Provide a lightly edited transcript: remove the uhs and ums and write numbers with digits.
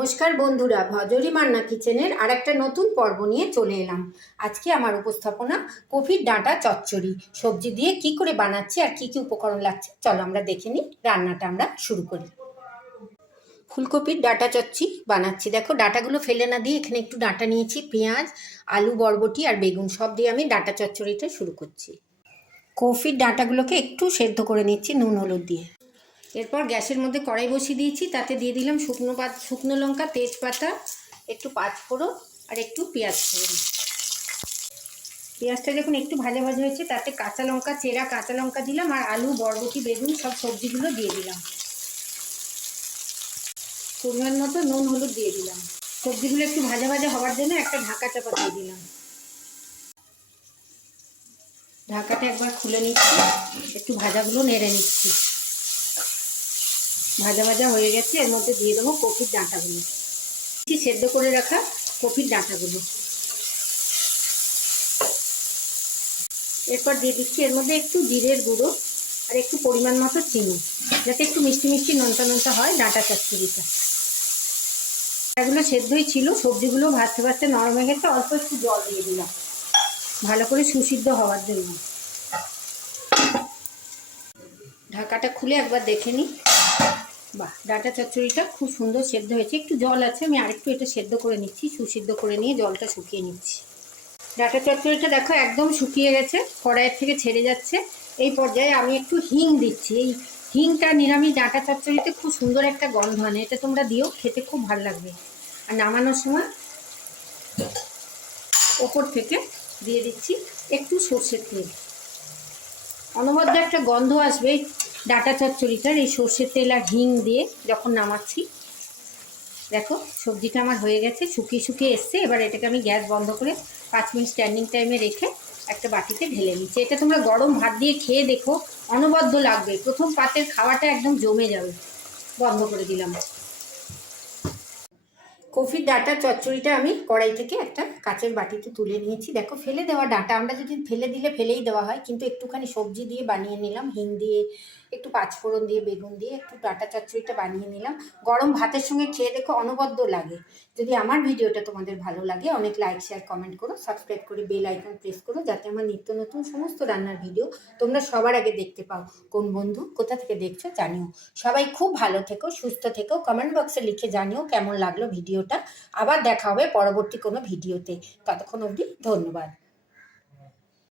নমস্কার বন্ধুরা, ভজরি মান্না কিচেনের আর একটা নতুন পর্ব নিয়ে চলে এলাম। আজকে আমার উপস্থাপনা কপির ডাঁটা চচ্চড়ি। সবজি দিয়ে কি করে বানাচ্ছি আর কি কি উপকরণ লাগছে চলো আমরা দেখে নিই। রান্নাটা আমরা শুরু করি। ফুলকপির ডাঁটা চচ্চড়ি বানাচ্ছি। দেখো ডাঁটাগুলো ফেলে না দিয়ে এখানে একটু ডাঁটা নিয়েছি, পেঁয়াজ, আলু, বরবটি আর বেগুন সব দিয়ে আমি ডাঁটা চচ্চড়িটা শুরু করছি। কপির ডাঁটাগুলোকে একটু সেদ্ধ করে নিচ্ছি নুন হলুদ দিয়ে। এরপর গ্যাসের মধ্যে কড়াই বসিয়ে দিয়েছি, তাতে দিয়ে দিলাম শুকনো লঙ্কা, তেজপাতা, একটু পাঁচফোড়ন আর একটু পেঁয়াজ ফোড়ন। পেঁয়াজটা যখন একটু ভাজা ভাজা হয়েছে তাতে কাঁচা লঙ্কা, চেরা কাঁচা লঙ্কা দিলাম আর আলু, বরবটি, বেগুন সব সবজিগুলো দিয়ে দিলাম। পরিমাণ মতো নুন হলুদ দিয়ে দিলাম। সবজিগুলো একটু ভাজা ভাজা হওয়ার জন্য একটা ঢাকা চাপা দিয়ে দিলাম। ঢাকাটা একবার খুলে নিচ্ছি, একটু ভাজাগুলো নেড়ে নিচ্ছি। ভাজা ভাজা হয়ে গেছে, এর মধ্যে দিয়ে দেবো কপির ডাঁটাগুলো, সেদ্ধ করে রাখা কপির ডাঁটাগুলো। এরপর দিয়ে দিচ্ছি এর মধ্যে একটু জিরের গুঁড়ো আর একটু পরিমাণ মতো চিনি, যাতে একটু মিষ্টি মিষ্টি নোনতা নোনতা হয় ডাঁটা চচ্চড়িটা। এগুলো সেদ্ধই ছিল, সবজিগুলো ভাজতে ভাজতে নরম হয়ে গেছে, অল্প একটু জল দিয়ে দিলাম ভালো করে সুসিদ্ধ হওয়ার জন্য। ঢাকাটা খুলে একবার দেখে নিই। বাহ, ডাঁটা চচ্চড়িটা খুব সুন্দর সেদ্ধ হয়েছে। একটু জল আছে, আমি আরেকটু এটা সেদ্ধ করে নিচ্ছি, সুসিদ্ধ করে নিয়ে জলটা শুকিয়ে নিচ্ছি। ডাঁটা চচ্চড়িটা দেখো একদম শুকিয়ে গেছে, কড়াইয়ের থেকে ছেড়ে যাচ্ছে। এই পর্যায়ে আমি একটু হিং দিচ্ছি। এই হিংটা নিরামিষ ডাঁটা চচ্চড়িতে খুব সুন্দর একটা গন্ধ আনে, এটা তোমরা দিও, খেতে খুব ভালো লাগবে। আর নামানোর সময় ওপর থেকে দিয়ে দিচ্ছি একটু সর্ষের তেল। অনবদ্য একটা গন্ধ আসবে ডাঁটা চচ্চড়িটার এই সর্ষের তেল আর হিং দিয়ে যখন নামাচ্ছি। দেখো সবজিটা আমার হয়ে গেছে, শুকিয়ে শুকিয়ে এসছে। এবার এটাকে আমি গ্যাস বন্ধ করে 5 মিনিট স্ট্যান্ডিং টাইমে রেখে একটা বাটিতে ঢেলে নিচ্ছি। এটা তোমরা গরম ভাত দিয়ে খেয়ে দেখো, অনবদ্য লাগবে। প্রথম পাতের খাওয়াটা একদম জমে যাবে। বন্ধ করে দিলাম। কপির ডাঁটার চচ্চড়িটা আমি কড়াই থেকে একটা কাচের বাটিতে তুলে নিয়েছি। দেখো ফেলে দেওয়া ডাঁটা, আমরা যদি ফেলে দিলে ফেলেই দেওয়া হয়, কিন্তু একটুখানি সবজি দিয়ে বানিয়ে নিলাম, হিং দিয়ে, একটু পাঁচফোড়ন দিয়ে, বেগুন দিয়ে একটু ডাঁটা চচ্চড়িটা বানিয়ে নিলাম। গরম ভাতের সঙ্গে খেয়ে দেখো অনবদ্য লাগে। যদি আমার ভিডিওটা তোমাদের ভালো লাগে, অনেক লাইক, শেয়ার, কমেন্ট করো, সাবস্ক্রাইব করে বেল আইকন প্রেস করো, যাতে আমার নিত্য নতুন সমস্ত রান্নার ভিডিও তোমরা সবার আগে দেখতে পাও। কোন বন্ধু কোথা থেকে দেখছো জানিও। সবাই খুব ভালো থেকো, সুস্থ থেকো। কমেন্ট বক্সে লিখে জানিও কেমন লাগলো ভিডিওটা। আবার দেখা হবে পরবর্তী কোনো ভিডিওতে। ততক্ষণ অবধি ধন্যবাদ।